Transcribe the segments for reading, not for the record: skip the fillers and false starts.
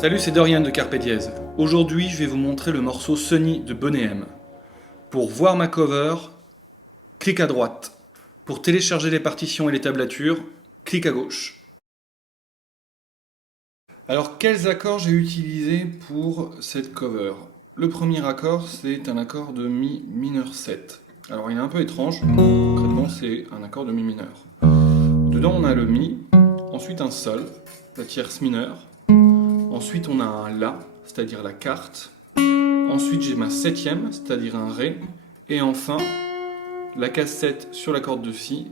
Salut, c'est Dorian de Carpe Dièse. Aujourd'hui, je vais vous montrer le morceau Sunny de Boney M. Pour voir ma cover, clique à droite. Pour télécharger les partitions et les tablatures, clique à gauche. Alors, quels accords j'ai utilisés pour cette cover? Le premier accord, c'est un accord de Mi mineur 7. Alors, il est un peu étrange. Concrètement, c'est un accord de Mi mineur. Dedans, on a le Mi, ensuite un Sol, la tierce mineure. Ensuite, on a un La, c'est-à-dire la quarte. Ensuite, j'ai ma septième, c'est-à-dire un Ré. Et enfin, la case 7 sur la corde de Si,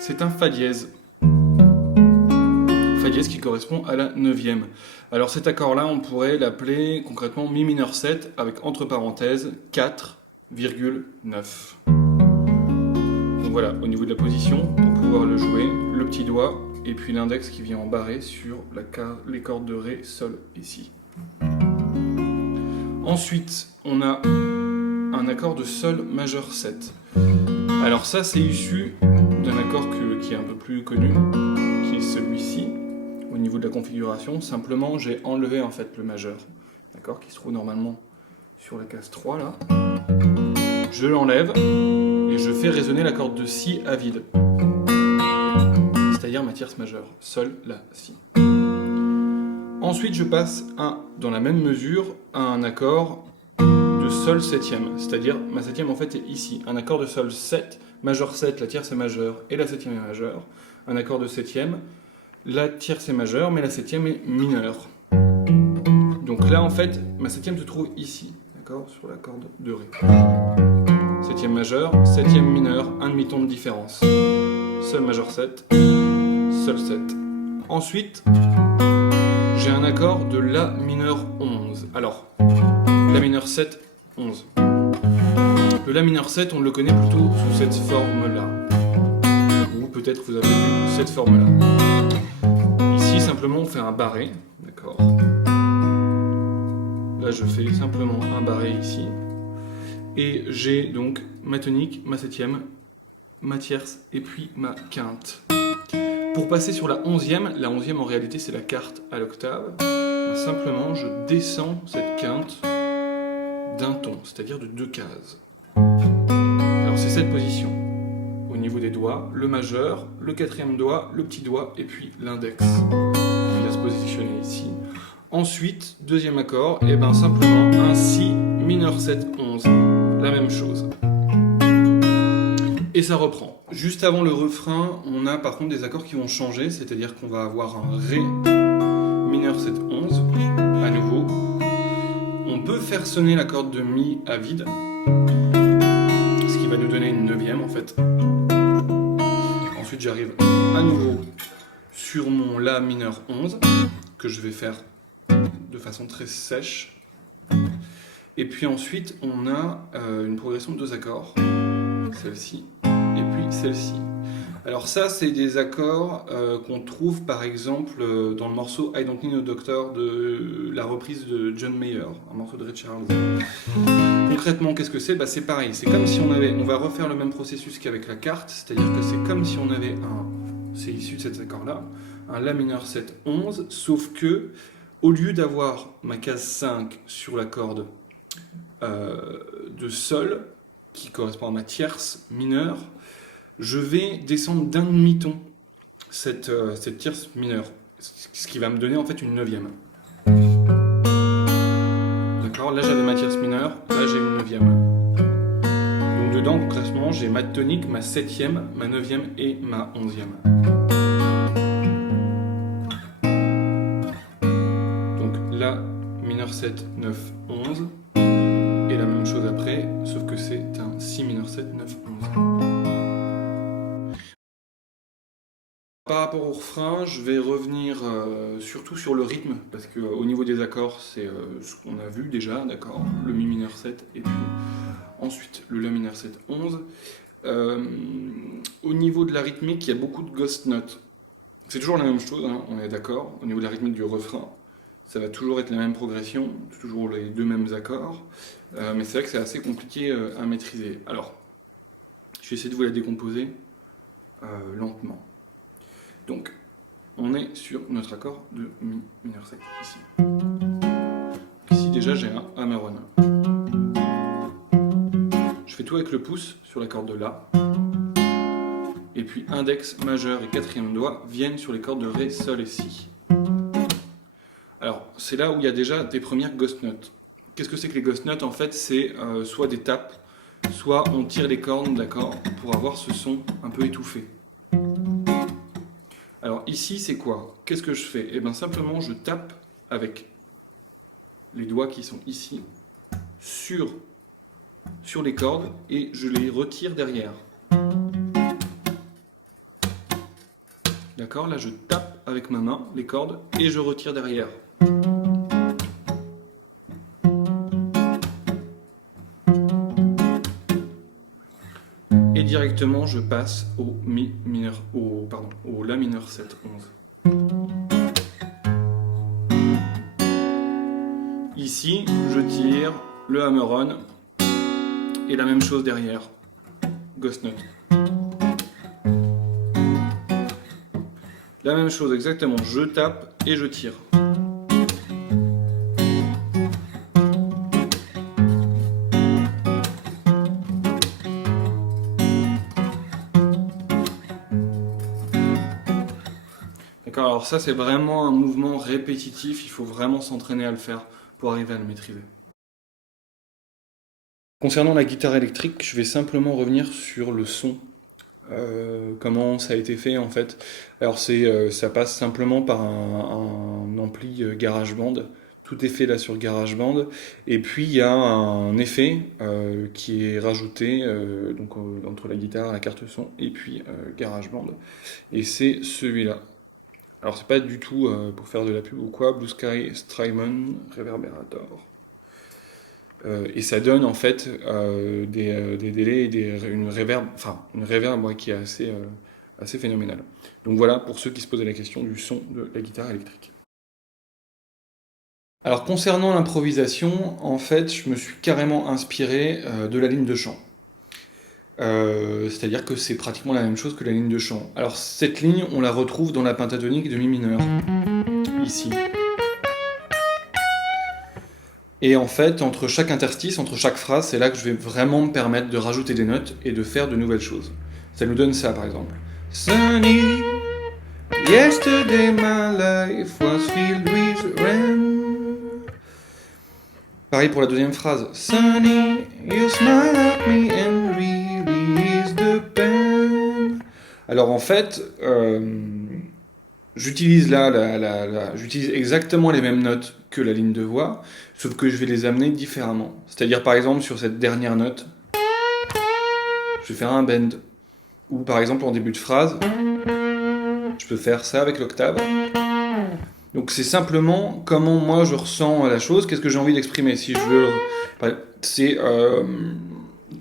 c'est un Fa dièse. Fa dièse qui correspond à la neuvième. Alors cet accord-là, on pourrait l'appeler concrètement Mi mineur 7 avec entre parenthèses 4,9. Donc voilà, au niveau de la position, pour pouvoir le jouer, le petit doigt et puis l'index qui vient en barré sur les cordes de Ré, Sol et Si. Ensuite, on a un accord de Sol majeur 7. Alors ça, c'est issu d'un accord qui est un peu plus connu, qui est celui-ci, au niveau de la configuration. Simplement, j'ai enlevé en fait le majeur, d'accord, qui se trouve normalement sur la case 3, là. Je l'enlève et je fais résonner la corde de Si à vide. C'est-à-dire ma tierce majeure, Sol, La, Si. Ensuite, je passe dans la même mesure à un accord de Sol septième, c'est-à-dire ma septième en fait est ici. Un accord de Sol 7, majeur 7, la tierce est majeure et la septième est majeure. Un accord de septième, la tierce est majeure mais la septième est mineure. Donc là en fait, ma septième se trouve ici, d'accord, sur la corde de Ré. Septième majeure, septième mineure, un demi-ton de différence. Sol majeur 7, Sol 7. Ensuite, j'ai un accord de La mineur 11. Alors, La mineur 7, 11. Le La mineur 7, on le connaît plutôt sous cette forme-là. Ou peut-être vous avez vu cette forme-là. Ici, simplement, on fait un barré. D'accord. Là, je fais simplement un barré ici. Et j'ai donc ma tonique, ma septième, ma tierce et puis ma quinte. Pour passer sur la 11e en réalité c'est la quarte à l'octave, simplement je descends cette quinte d'un ton, c'est-à-dire de 2 cases. Alors c'est cette position. Au niveau des doigts, le majeur, le quatrième doigt, le petit doigt et puis l'index qui vient se positionner ici. Ensuite, deuxième accord, et bien simplement un Si mineur 7, 11. La même chose. Et ça reprend. Juste avant le refrain, on a par contre des accords qui vont changer, c'est-à-dire qu'on va avoir un Ré mineur 7, 11, à nouveau. On peut faire sonner la corde de Mi à vide, ce qui va nous donner une neuvième en fait. Ensuite j'arrive à nouveau sur mon La mineur 11, que je vais faire de façon très sèche. Et puis ensuite on a une progression de 2 accords, celle-ci et puis celle-ci. Alors ça, c'est des accords qu'on trouve par exemple dans le morceau I Don't Need a Doctor de la reprise de John Mayer, un morceau de Ray Charles. Concrètement, qu'est-ce que c'est? C'est pareil, c'est comme si on va refaire le même processus qu'avec la quarte, c'est-à-dire que c'est comme si on avait c'est issu de cet accord-là, un La mineur 7, 11, sauf que au lieu d'avoir ma case 5 sur la corde de Sol, qui correspond à ma tierce mineure, je vais descendre d'un demi-ton cette tierce mineure, ce qui va me donner en fait une neuvième. D'accord, là j'avais ma tierce mineure, là j'ai une neuvième. Donc dedans, concrètement, j'ai ma tonique, ma septième, ma neuvième et ma onzième. Donc là, mineur 7, 9, 11. Et la même chose après, sauf que c'est un Si mineur 7, 9, 11. Par rapport au refrain, je vais revenir surtout sur le rythme, parce qu'au niveau des accords, c'est ce qu'on a vu déjà, d'accord, le Mi mineur 7 et puis ensuite le La mineur 7, 11. Au niveau de la rythmique, il y a beaucoup de ghost notes. C'est toujours la même chose, hein, on est d'accord, au niveau de la rythmique du refrain. Ça va toujours être la même progression, toujours les deux mêmes accords, mais c'est vrai que c'est assez compliqué à maîtriser. Alors, je vais essayer de vous la décomposer lentement. Donc, on est sur notre accord de Mi mineur 7 ici. Ici déjà j'ai un hammer-on. Je fais tout avec le pouce sur la corde de La. Et puis index, majeur et quatrième doigt viennent sur les cordes de Ré, Sol et Si. Alors c'est là où il y a déjà des premières ghost notes. Qu'est-ce que c'est que les ghost notes? En fait c'est soit des tapes, soit on tire les cordes, d'accord, pour avoir ce son un peu étouffé. Alors ici c'est quoi? Qu'est-ce que je fais? Eh bien simplement je tape avec les doigts qui sont ici sur les cordes et je les retire derrière. D'accord? Là je tape avec ma main les cordes et je retire derrière. Et directement je passe au Mi mineur, au La mineur 7, 11. Ici, je tire le hammer-on et la même chose derrière, ghost note. La même chose exactement, je tape et je tire. D'accord, alors ça c'est vraiment un mouvement répétitif, il faut vraiment s'entraîner à le faire pour arriver à le maîtriser. Concernant la guitare électrique, je vais simplement revenir sur le son. Comment ça a été fait en fait. Alors ça passe simplement par un ampli GarageBand. Tout est fait là sur GarageBand. Et puis il y a un effet qui est rajouté donc, entre la guitare, la carte son et puis GarageBand. Et c'est celui-là. Alors c'est pas du tout pour faire de la pub ou quoi, Blue Sky Strymon Reverberator. Et ça donne en fait des délais et une reverb ouais, qui est assez phénoménale. Donc voilà pour ceux qui se posaient la question du son de la guitare électrique. Alors concernant l'improvisation, en fait je me suis carrément inspiré de la ligne de chant. C'est-à-dire que c'est pratiquement la même chose que la ligne de chant. Alors cette ligne, on la retrouve dans la pentatonique de Mi mineur, ici. Et en fait, entre chaque interstice, entre chaque phrase, c'est là que je vais vraiment me permettre de rajouter des notes et de faire de nouvelles choses. Ça nous donne ça, par exemple. Sunny, yesterday my life was filled with rain. Pareil pour la deuxième phrase. Sunny, you smile at me and release the pain. Alors en fait, j'utilise j'utilise exactement les mêmes notes que la ligne de voix, sauf que je vais les amener différemment. C'est-à-dire par exemple sur cette dernière note, je vais faire un bend. Ou par exemple en début de phrase, je peux faire ça avec l'octave. Donc c'est simplement comment moi je ressens la chose, qu'est-ce que j'ai envie d'exprimer. Si je veux, c'est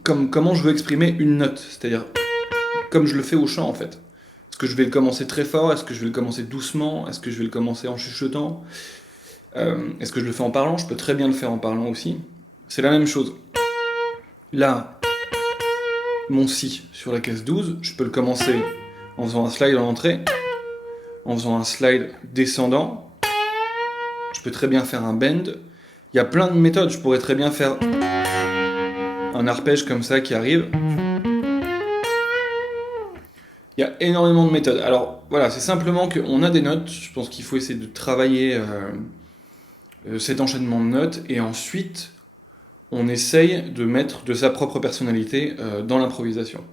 comment je veux exprimer une note, c'est-à-dire comme je le fais au chant en fait. Est-ce que je vais le commencer très fort? Est-ce que je vais le commencer doucement? Est-ce que je vais le commencer en chuchotant? Est-ce que je le fais en parlant? Je peux très bien le faire en parlant aussi. C'est la même chose. Là, mon Si sur la case 12, je peux le commencer en faisant un slide en entrée, en faisant un slide descendant. Je peux très bien faire un bend. Il y a plein de méthodes. Je pourrais très bien faire un arpège comme ça qui arrive. Il y a énormément de méthodes. Alors voilà, c'est simplement qu'on a des notes. Je pense qu'il faut essayer de travailler cet enchaînement de notes. Et ensuite, on essaye de mettre de sa propre personnalité dans l'improvisation.